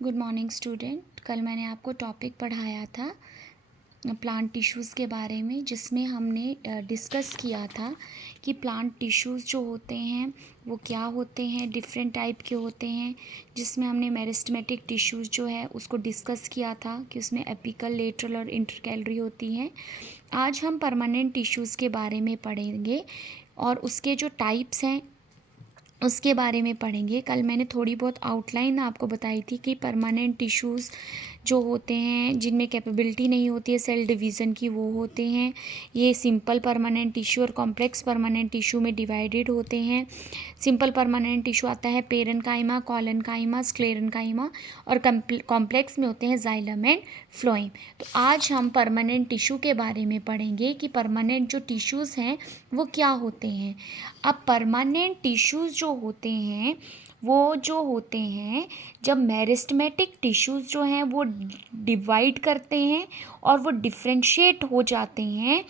Good morning student. कल मैंने आपको टॉपिक पढ़ाया था प्लांट टिश्यूज़ के बारे में, जिसमें हमने डिस्कस किया था कि प्लांट टिश्यूज़ जो होते हैं वो क्या होते हैं, डिफरेंट टाइप के होते हैं। जिसमें हमने मेरिस्टेमेटिक टिश्यूज़ जो है उसको डिस्कस किया था कि उसमें एपिकल, लेटरल और इंटरकैलरी होती हैं। आज हम परमानेंट टिश्यूज़ के बारे में पढ़ेंगे और उसके जो टाइप्स हैं उसके बारे में पढ़ेंगे। कल मैंने थोड़ी बहुत आउटलाइन आपको बताई थी कि परमानेंट टिश्यूज़ जो होते हैं जिनमें कैपेबिलिटी नहीं होती है सेल डिवीज़न की, वो होते हैं। ये सिंपल परमानेंट टिश्यू और कॉम्प्लेक्स परमानेंट टिश्यू में डिवाइडेड होते हैं। सिंपल परमानेंट टिश्यू आता है पेरेन्काइमा, कॉलेनकाइमा, स्क्लेरेन्काइमा, और कॉम्प्लेक्स में होते हैं जाइलम एंड फ्लोएम। तो आज हम परमानेंट टिश्यू के बारे में पढ़ेंगे कि परमानेंट जो टिश्यूज़ हैं वो क्या होते हैं। अब परमानेंट टिश्यूज़ जो होते हैं जब मेरिस्टेमेटिक टिश्यूज़ जो हैं वो डिवाइड करते हैं और वो डिफ्रेंशिएट हो जाते हैं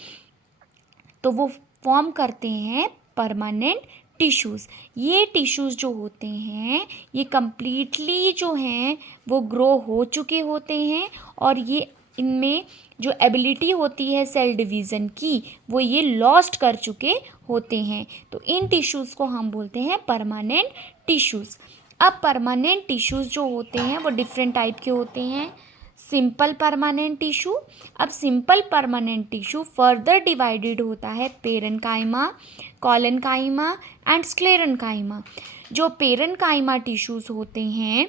तो वो फॉर्म करते हैं परमानेंट टिश्यूज़। ये टिश्यूज़ जो होते हैं ये कम्प्लीटली जो हैं वो ग्रो हो चुके होते हैं और ये इनमें जो एबिलिटी होती है सेल डिवीज़न की वो ये लॉस्ट कर चुके होते हैं। तो इन टिश्यूज़ को हम बोलते हैं परमानेंट टिश्यूज़। अब परमानेंट टिश्यूज़ जो होते हैं वो डिफरेंट टाइप के होते हैं। Simple permanent tissue. अब simple permanent tissue further divided होता है पेरेन्काइमा, कॉलेनकाइमा एंड स्क्लेरेन्काइमा। जो पेरेन्काइमा टिश्यूज़ होते हैं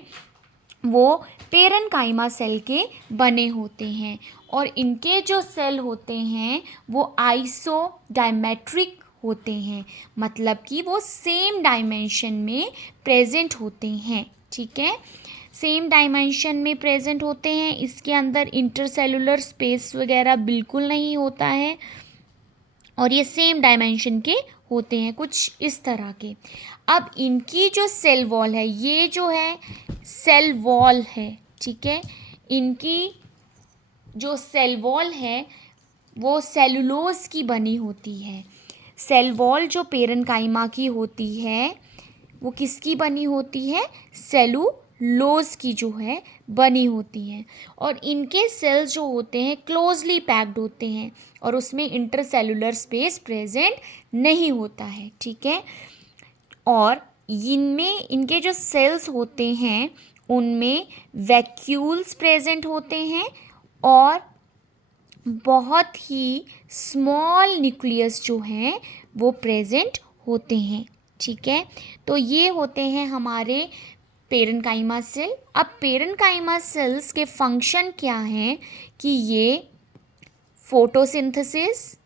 वो पेरेन्काइमा सेल के बने होते हैं और इनके जो सेल होते हैं वो आइसोडायमेट्रिक होते हैं, मतलब कि वो सेम डायमेंशन में प्रेजेंट होते हैं। ठीक है, सेम डायमेंशन में प्रेजेंट होते हैं। इसके अंदर इंटरसेलुलर स्पेस वगैरह बिल्कुल नहीं होता है और ये सेम डायमेंशन के होते हैं, कुछ इस तरह के। अब इनकी जो सेल वॉल है, ये जो है सेल वॉल है, ठीक है। इनकी जो सेल वॉल है वो सेलुलोज की बनी होती है। सेल वॉल जो पेरेन्काइमा की होती है वो किसकी बनी होती है? सेलुलोज की जो है बनी होती हैं। और इनके सेल्स जो होते हैं क्लोजली पैक्ड होते हैं और उसमें इंटरसेलुलर स्पेस प्रेजेंट नहीं होता है। ठीक है, और इनमें इनके जो सेल्स होते हैं उनमें वैक्यूल्स प्रेजेंट होते हैं और बहुत ही स्मॉल न्यूक्लियस जो हैं वो प्रेजेंट होते हैं। ठीक है, तो ये होते हैं हमारे पेरेन्काइमा सेल। अब पेरेन्काइमा सेल्स के फंक्शन क्या हैं कि ये फोटोसिंथेसिस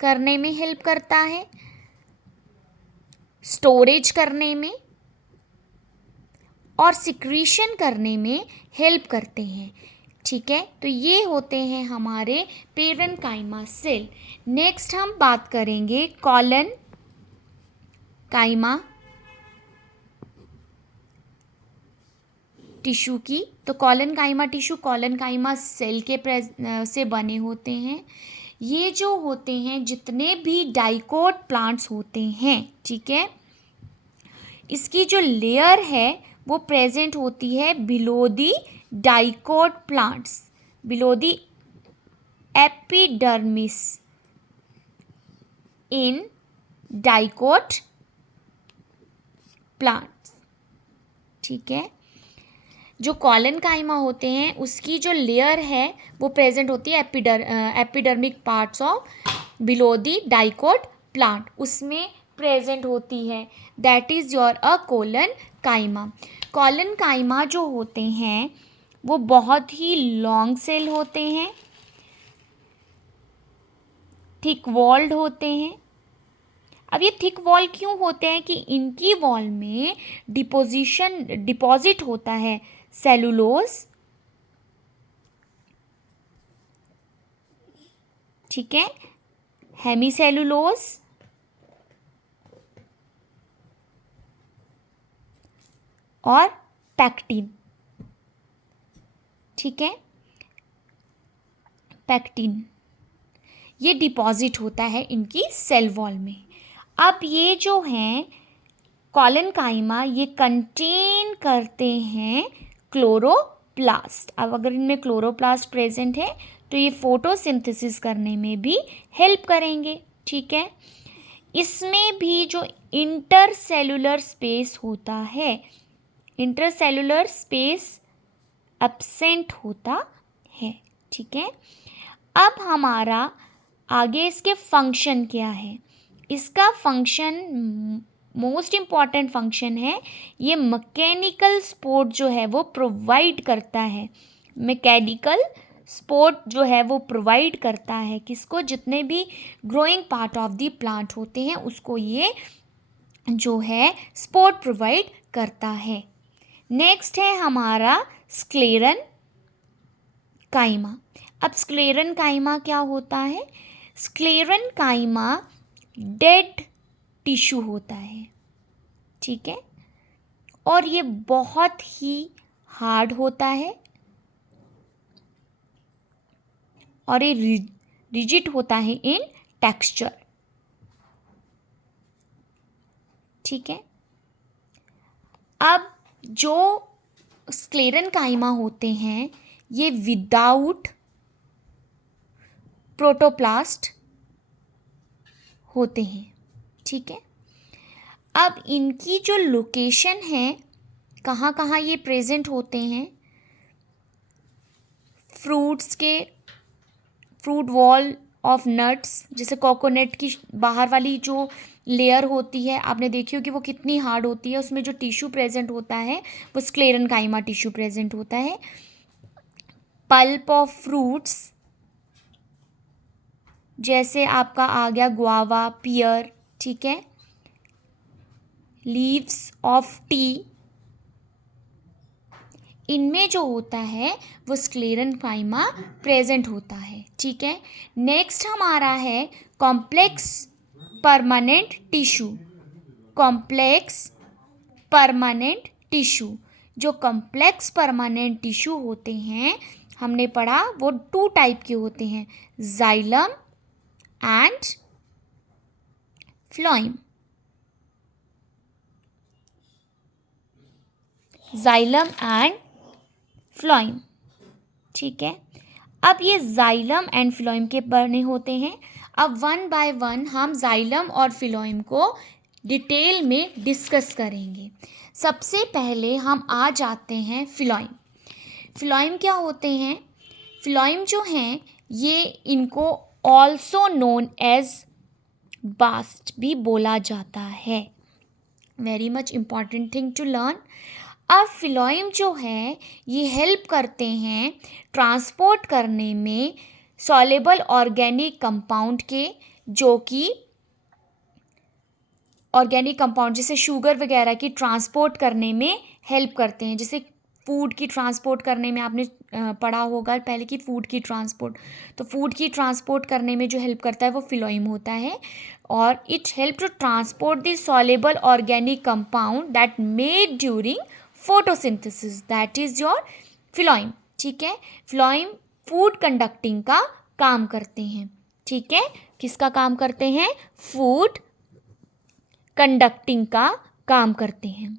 करने में हेल्प करता है, स्टोरेज करने में और सिक्रीशन करने में हेल्प करते हैं। ठीक है, तो ये होते हैं हमारे पेरेन्काइमा सेल। नेक्स्ट हम बात करेंगे कॉलेनकाइमा टिश्यू की। तो कॉलेनकाइमा टिश्यू कॉलेनकाइमा सेल के से बने होते हैं। ये जो होते हैं जितने भी डाइकोट प्लांट्स होते हैं, ठीक है, इसकी जो लेयर है वो प्रेजेंट होती है below the dicot plants, below the epidermis in dicot plants. ठीक है, जो कॉलेनकाइमा होते हैं उसकी जो लेयर है वो प्रेजेंट होती है epidermic parts of below the dicot plant, उसमें प्रेजेंट होती है। That is your a collenchyma. Collenchyma जो होते हैं वो बहुत ही लॉन्ग सेल होते हैं, थिक वॉल्ड होते हैं। अब ये थिक वॉल क्यों होते हैं कि इनकी वॉल में डिपॉजिट होता है सेलुलोज, ठीक है, हेमीसेलुलोज और पैक्टिन। ठीक है, पैक्टिन ये डिपॉजिट होता है इनकी सेल वॉल में। अब ये जो हैं कॉलेनकाइमा ये कंटेन करते हैं क्लोरोप्लास्ट। अब अगर इनमें क्लोरोप्लास्ट प्रेजेंट है तो ये फोटोसिंथेसिस करने में भी हेल्प करेंगे, ठीक है। इसमें भी जो इंटरसेलुलर स्पेस होता है, इंटरसेलुलर स्पेस एब्सेंट होता है, ठीक है। अब हमारा आगे इसके फंक्शन क्या है। इसका फंक्शन मोस्ट इम्पॉर्टेंट फंक्शन है, ये मैकेनिकल सपोर्ट जो है वो प्रोवाइड करता है। मैकेनिकल सपोर्ट जो है वो प्रोवाइड करता है किसको, जितने भी growing part of the plant होते हैं उसको ये जो है सपोर्ट प्रोवाइड करता है। नेक्स्ट है हमारा स्क्लेरन काइमा। अब स्क्लेरन काइमा क्या होता है। स्क्लेरन काइमा डेड टिश्यू होता है, ठीक है, और ये बहुत ही हार्ड होता है और ये रिजिड होता है इन टेक्सचर, ठीक है। अब जो स्क्लेरन काइमा होते हैं ये विदाउट प्रोटोप्लास्ट होते हैं, ठीक है। अब इनकी जो लोकेशन है, कहाँ कहाँ ये प्रेजेंट होते हैं, फ्रूट्स के फ्रूट वॉल ऑफ नट्स, जैसे कोकोनट की बाहर वाली जो लेयर होती है आपने देखी हो कि वो कितनी हार्ड होती है, उसमें जो टिश्यू प्रेजेंट होता है वो स्क्लेरन काइमा टिश्यू प्रेजेंट होता है। पल्प ऑफ फ्रूट्स जैसे आपका आ गया गुआवा, पियर, ठीक है। लीव्स ऑफ टी, इनमें जो होता है वो स्क्लेरन काइमा प्रेजेंट होता है, ठीक है। नेक्स्ट हमारा है complex permanent tissue. Complex permanent tissue, जो कॉम्प्लेक्स परमानेंट टिश्यू होते हैं हमने पढ़ा वो 2 टाइप के होते हैं, xylem and phloem. Xylem and phloem, ठीक है। अब ये जाइलम एंड फ्लोएम के बने होते हैं। अब वन बाय वन हम जाइलम और फ्लोएम को डिटेल में डिस्कस करेंगे। सबसे पहले हम आ जाते हैं फ्लोएम। फ्लोएम क्या होते हैं। फ्लोएम जो हैं ये इनको ऑल्सो नोन एज बास्ट भी बोला जाता है। Very much important thing to learn. अब फ्लोएम जो है ये हेल्प करते हैं ट्रांसपोर्ट करने में सॉल्युबल ऑर्गेनिक कंपाउंड के, जो कि ऑर्गेनिक कंपाउंड जैसे शुगर वगैरह की ट्रांसपोर्ट करने में हेल्प करते हैं। जैसे फूड की ट्रांसपोर्ट करने में आपने पढ़ा होगा पहले कि फूड की ट्रांसपोर्ट, तो फूड की ट्रांसपोर्ट करने में जो हेल्प करता है वो फ्लोएम होता है। और it help to transport the soluble organic compound that made during photosynthesis, that is your phloem, ठीक है। फ्लोएम फूड कंडक्टिंग का काम करते हैं, ठीक है। किसका काम करते हैं, फूड कंडक्टिंग का काम करते हैं,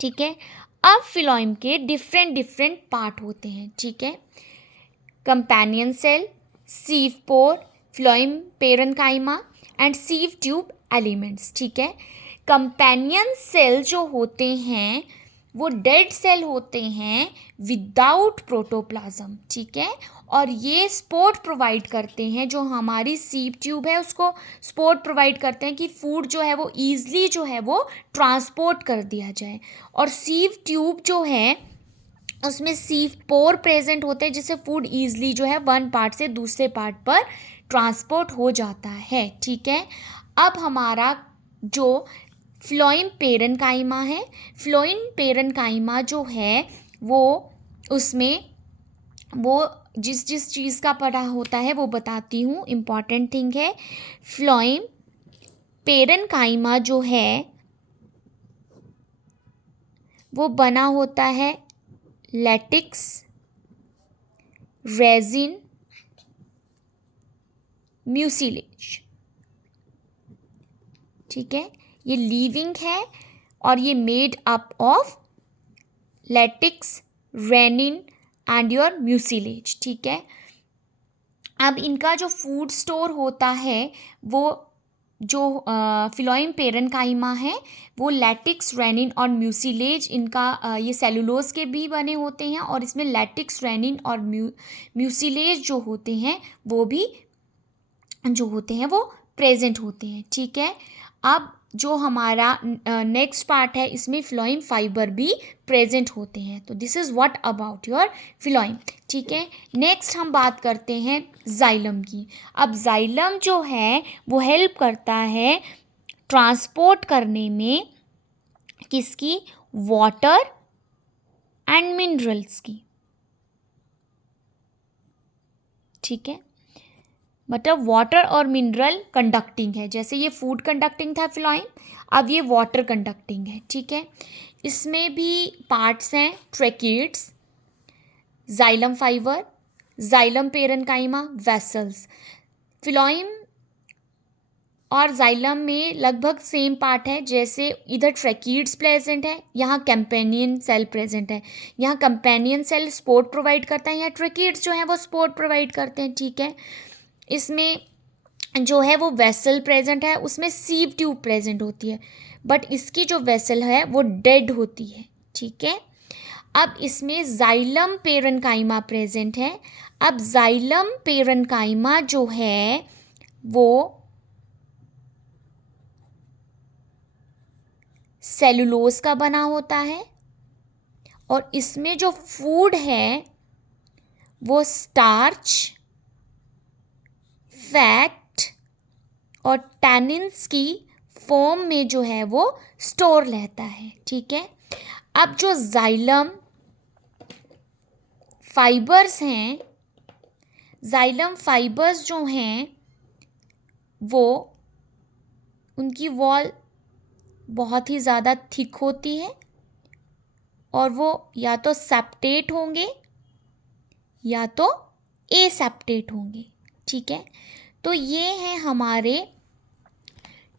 ठीक है। अब फ्लोएम के डिफरेंट पार्ट होते हैं, ठीक है। Companion cell, sieve pore, phloem parenchyma and sieve tube elements, ठीक है। कंपेनियन सेल जो होते हैं वो डेड सेल होते हैं विदाउट प्रोटोप्लाज्म, ठीक है। और ये सपोर्ट प्रोवाइड करते हैं, जो हमारी सीव ट्यूब है उसको सपोर्ट प्रोवाइड करते हैं कि फूड जो है वो ईजिली जो है वो ट्रांसपोर्ट कर दिया जाए। और सीव ट्यूब जो है उसमें सीव पोर प्रेजेंट होते हैं, जिससे फूड ईजिली जो है वन पार्ट से दूसरे पार्ट पर ट्रांसपोर्ट हो जाता है, ठीक है। अब हमारा जो फ्लोएम पेरेन्काइमा है, फ्लोएम पेरेन्काइमा जो है वो उसमें वो जिस चीज़ का पढ़ा होता है वो बताती हूँ, इम्पॉर्टेंट थिंग है। फ्लोएम पेरेन्काइमा जो है वो बना होता है लैटिक्स, रेजिन, म्यूसिलेज, ठीक है। ये लिविंग है और ये made up of latex, resin and your mucilage, ठीक है। अब इनका जो फूड स्टोर होता है वो जो फिलोइम पेरेन्काइमा है वो लैटिक्स, रेनिन और म्यूसिलेज, इनका ये सेलुलोज के भी बने होते हैं और इसमें लैटिक्स, रेनिन और म्यूसिलेज जो होते हैं वो भी जो होते हैं वो प्रेजेंट होते हैं, ठीक है। अब जो हमारा नेक्स्ट पार्ट है इसमें फिलोइम फाइबर भी प्रेजेंट होते हैं। तो this is what about your phloem, ठीक है। नेक्स्ट हम बात करते हैं जाइलम की। अब जाइलम जो है वो हेल्प करता है ट्रांसपोर्ट करने में किसकी, वाटर एंड मिनरल्स की, ठीक है। मतलब वाटर और मिनरल कंडक्टिंग है, जैसे ये फूड कंडक्टिंग था फिलोइम, अब ये वाटर कंडक्टिंग है, ठीक है। इसमें भी पार्ट्स हैं tracheids, xylem fibre, xylem parenchyma, vessels. Phloem और जाइलम में लगभग सेम पार्ट है, जैसे इधर ट्रैकिड्स प्रेजेंट है, यहाँ कंपेनियन सेल प्रेजेंट है। यहाँ कंपेनियन सेल सपोर्ट प्रोवाइड करता है, यहाँ ट्रैकिड्स जो है वो सपोर्ट प्रोवाइड करते हैं, ठीक है। इसमें जो है वो वेसल प्रेजेंट है, उसमें सीव ट्यूब प्रेजेंट होती है, बट इसकी जो वेसल है वो डेड होती है, ठीक है। अब इसमें जाइलम पेरेन्काइमा प्रेजेंट है। अब जाइलम पेरेन्काइमा जो है वो सेलुलोज का बना होता है और इसमें जो फूड है वो स्टार्च, फैट और टैनिन्स की फॉर्म में जो है वो स्टोर रहता है, ठीक है। अब जो जाइलम फाइबर्स हैं, जाइलम फाइबर्स जो हैं वो उनकी वॉल बहुत ही ज़्यादा थिक होती है और वो या तो सेप्टेट होंगे या तो एसेप्टेट होंगे, ठीक है। तो ये हैं हमारे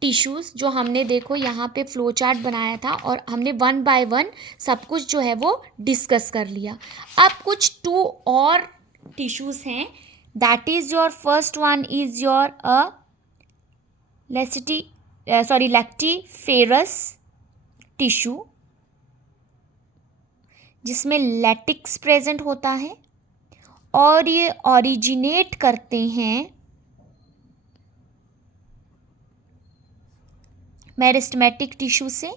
टिश्यूज़ जो हमने देखो यहाँ पे फ्लो चार्ट बनाया था और हमने 1 बाय 1 सब कुछ जो है वो डिस्कस कर लिया। अब कुछ 2 और टिश्यूज़ हैं, that is your first one is your lactiferous tissue, जिसमें लैटिक्स प्रेजेंट होता है और ये ओरिजिनेट करते हैं मेरिस्टेमेटिक टिश्यू से,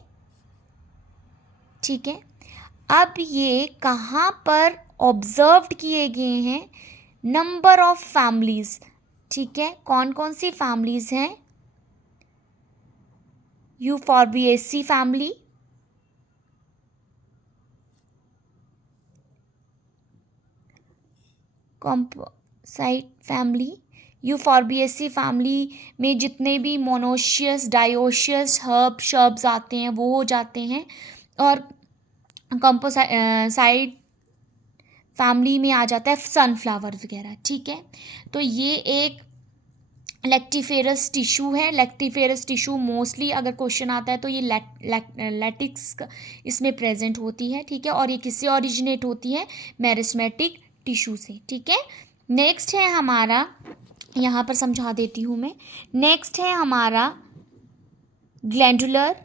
ठीक है। अब ये कहाँ पर ऑब्जर्व्ड किए गए हैं, नंबर ऑफ फैमिलीज, ठीक है। कौन कौन सी फैमिलीज हैं, यूफॉर्बिएसी फैमिली, कॉम्पोसाइट फैमिली, यूफॉर्बिएसी फैमिली में जितने भी मोनोशियस, डायोशियस हर्ब शर्ब्स आते हैं वो हो जाते हैं, और कॉम्पोसाइट फैमिली में आ जाता है सनफ्लावर वगैरह, ठीक है। तो ये एक लैक्टिफेरस टिश्यू है। लैक्टिफेरस टिश्यू मोस्टली अगर क्वेश्चन आता है तो ये लैटिक्स इसमें प्रेजेंट होती है, ठीक है। और ये किससे ओरिजिनेट होती है, मेरिस्टेमेटिक टिश्यू से, ठीक है। नेक्स्ट है हमारा, यहाँ पर समझा देती हूँ मैं, नेक्स्ट है हमारा ग्लैंडुलर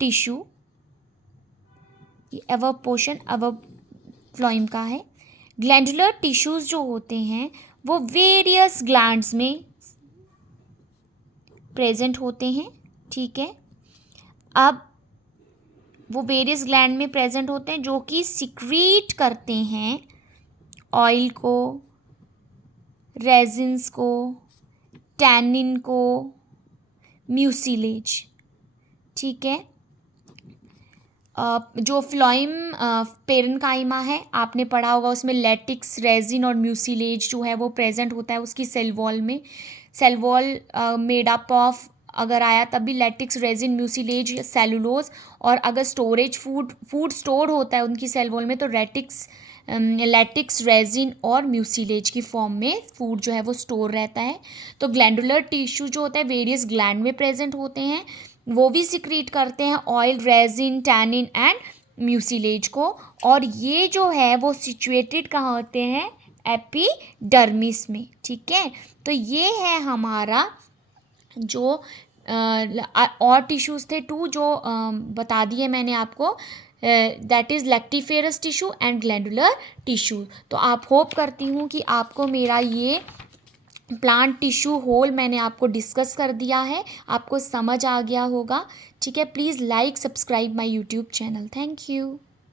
टिश्यू, ये अबव पोर्शन अबव फ्लोएम का है। ग्लैंडुलर टिश्यूज़ जो होते हैं वो वेरियस ग्लैंड्स में प्रेजेंट होते हैं, ठीक है। अब वो वेरियस ग्लैंड में प्रेजेंट होते हैं जो कि सिक्रीट करते हैं ऑयल को, रेजिन्स को, टैनिन को, म्यूसिलेज, ठीक है। जो फ्लोएम पेरेन्काइमा है आपने पढ़ा होगा, उसमें लैटिक्स, रेजिन और म्यूसिलेज जो है वो प्रेजेंट होता है उसकी सेल वॉल में। Cell wall made up of अगर आया तब भी लैटिक्स, रेजिन, म्यूसिलेज, सेलुलोज, और अगर स्टोरेज फूड स्टोर होता है उनकी सेल वॉल में तो लैटिक्स, रेजिन और म्यूसिलेज की फॉर्म में फूड जो है वो स्टोर रहता है। तो ग्लैंडुलर टिश्यू जो होता है वेरियस ग्लैंड में प्रेजेंट होते हैं वो भी सिक्रीट करते हैं oil, resin, tannin and mucilage को। और ये जो है वो सिचुएटेड कहाँ होते हैं, एपिडर्मिस में, ठीक है। तो ये है हमारा जो और टिश्यूज़ थे 2 जो बता दिए मैंने आपको, that is lactiferous tissue and glandular tissue. तो आप होप करती हूँ कि आपको मेरा ये प्लांट टिश्यू होल मैंने आपको डिस्कस कर दिया है, आपको समझ आ गया होगा, ठीक है। Please like subscribe my YouTube channel. Thank you.